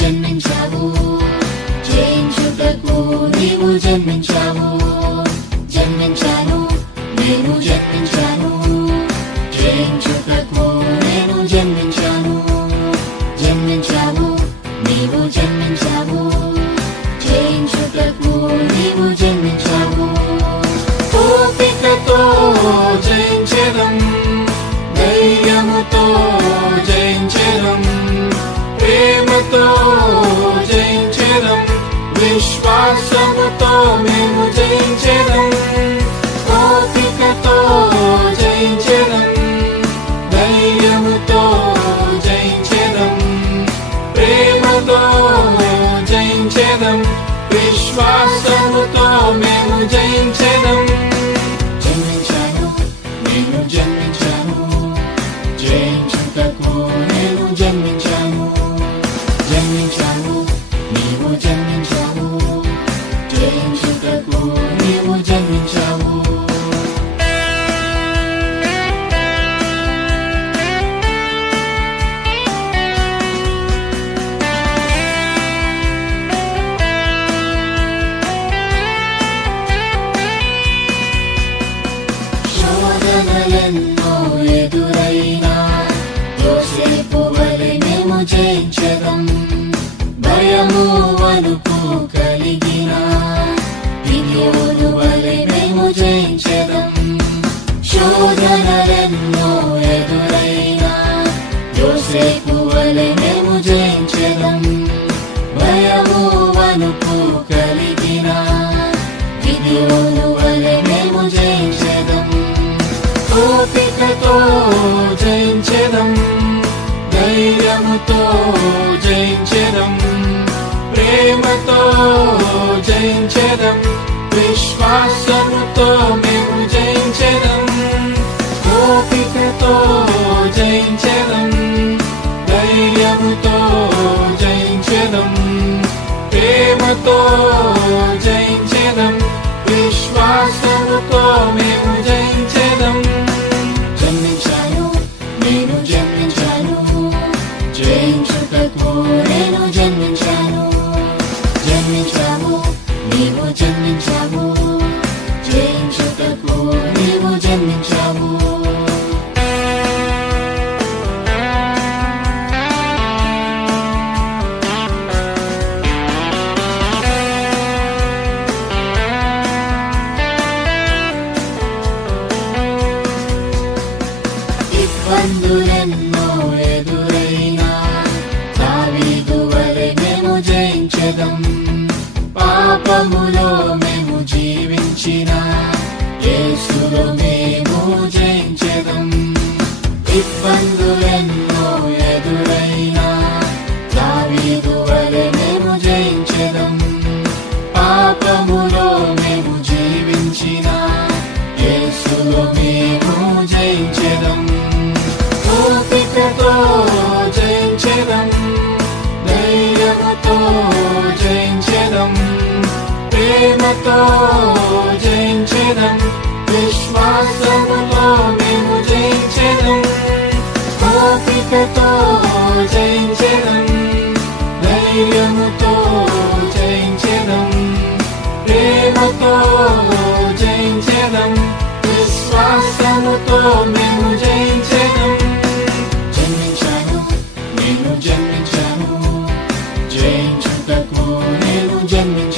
జన్మించావు, జయించుటకు నీవు జన్మించావు. జన్మించాను, నేను జన్మించాను, జయించుటకు నేను జన్మించాను. జన్మించావు, నీవు జన్మించావు, జయించుటకు నీవు జన్మించావు. ఓపికతో జయించెదం, ధైర్యముతో జయించెదం, ప్రేమతో జయించెదం, విశ్వాసముతో మేము జయించెదం. ఓపికతో జయించెదం, ధైర్యముతో జయించెదం, ప్రేమతో జయించెదం, విశ్వాసముతో మేము జయించెదం. జన్మించాను, నేను జన్మించాను, జయించుటకు నేను జన్మించాను. జన్మించావు, నీవు జన్మించావు, జయించుటకు నీవు జన్మించావు. శోధనలెన్నో ఎదురైనా యోసేపు వలె మేము జయించెదం. భయము వణుకు కలిగిన గిద్యోను వలె మేము జయించెదం. శోధనలెన్నో ఎదురైనా యోసేపు వలె మేము జయించెదం. భయము వణుకు కలిగిన గిద్యోను వలె మేము జయించెదం. ఓపికతో జయించెదం, ధైర్యముతో జయించెదం, ప్రేమతో జయించెదం, విశ్వాసముతో మేము జయించెదం. ఓపికతో జయించెదం, ధైర్యముతో జయించెదం, ప్రేమతో జయించెదం, విశ్వాసముతో మేము జయించెదం. జన్మించాను, నేను జన్మించాను, జయించుటకు నేను జన్మించాను. జన్మించావు, నీవు జన్మించావు, జయించుటకు నీవు జన్మించావు. ఇబ్బందులెన్నో ఎదురైనా దావీదు వలె మేము జయించెదం. పాపములో మేము జీవించిన యేసులో మేము జయించెదం. ఇబ్బందులెన్నో ఎదురైనా దావీదు వలె మేము జయించెదం. పాపములో మేము జీవించిన యేసులో మేము జయించెదం. ఓపికతో జయించెదం, ధైర్యముతో జయించెదం, ప్రేమతో జయించెదం, విశ్వాసముతో మేము జయించెదం. ఓపికతో జయించెదం, ధైర్యముతో జయించెదం, ప్రేమతో జయించెదం, విశ్వాసముతో మేము జయించెదం. జన్మించాను, నేను జన్మించాను, జయించుటకు నేను జన్మించాను.